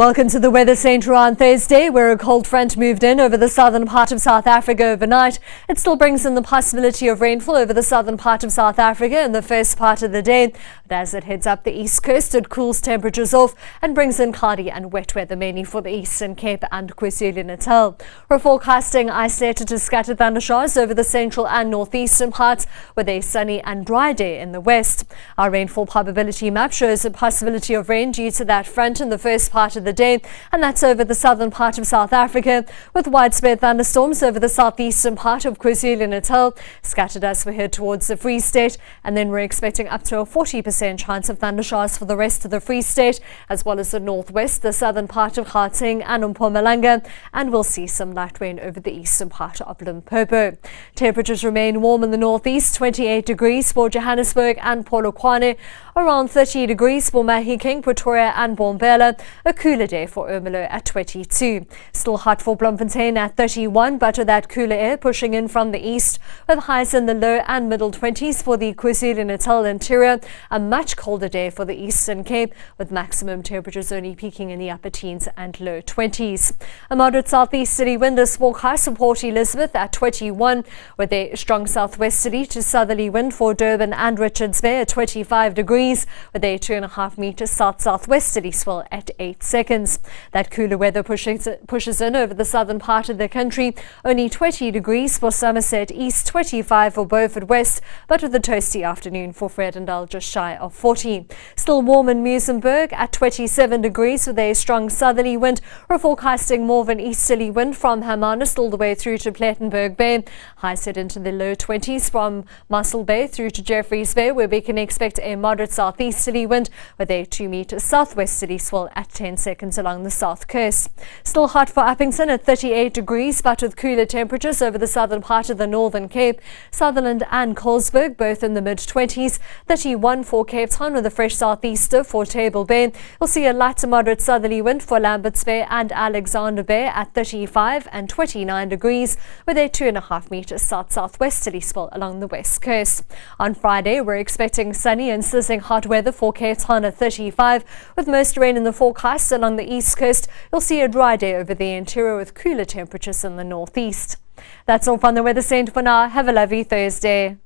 Welcome to the Weather Centre on Thursday, where a cold front moved in over the southern part of South Africa overnight. It still brings in the possibility of rainfall over the southern part of South Africa in the first part of the day. But as it heads up the east coast, it cools temperatures off and brings in cloudy and wet weather, mainly for the Eastern Cape and KwaZulu-Natal. We're forecasting isolated to scattered thundershowers over the central and northeastern parts, with a sunny and dry day in the west. Our rainfall probability map shows a possibility of rain due to that front in the first part of the day, and that's over the southern part of South Africa, with widespread thunderstorms over the southeastern part of KwaZulu-Natal, scattered as we head towards the Free State, and then we're expecting up to a 40% chance of thundershowers for the rest of the Free State, as well as the northwest, the southern part of Gauteng and Mpumalanga, and we'll see some light rain over the eastern part of Limpopo. Temperatures remain warm in the northeast, 28 degrees for Johannesburg and Polokwane, around 30 degrees for Mahikeng, Pretoria and Bombela, a cooler day for Ermelo at 22. Still hot for Bloemfontein at 31, but with that cooler air pushing in from the east, with highs in the low and middle 20s for the KwaZulu-Natal interior. A much colder day for the Eastern Cape, with maximum temperatures only peaking in the upper teens and low 20s. A moderate southeasterly wind is forecast for Port Elizabeth at 21, with a strong southwesterly to southerly wind for Durban and Richards Bay at 25 degrees, with a 2.5 meter south-southwesterly swell at 8 seconds. That cooler weather pushes in over the southern part of the country. Only 20 degrees for Somerset East, 25 for Beaufort West, but with a toasty afternoon for Vredendal just shy of 40. Still warm in Muizenberg at 27 degrees with a strong southerly wind. We're forecasting more of an easterly wind from Hermanus all the way through to Plettenberg Bay. Highs head into the low 20s from Muscle Bay through to Jeffreys Bay, where we can expect a moderate southeasterly wind with a 2 meter southwesterly swell at 10 seconds along the south coast. Still hot for Uppington at 38 degrees, but with cooler temperatures over the southern part of the Northern Cape, Sutherland and Colesberg, both in the mid-20s. 31 for Cape Town with a fresh southeaster for Table Bay. We'll see a light to moderate southerly wind for Lambert's Bay and Alexander Bay at 35 and 29 degrees, with a 2.5 meter south-southwesterly swell along the west coast. On Friday, we're expecting sunny and sizzling hot weather for Cape Town at 35, with most rain in the forecast along the east coast. You'll see a dry day over the interior with cooler temperatures in the northeast. That's all from the Weather Centre for now. Have a lovely Thursday.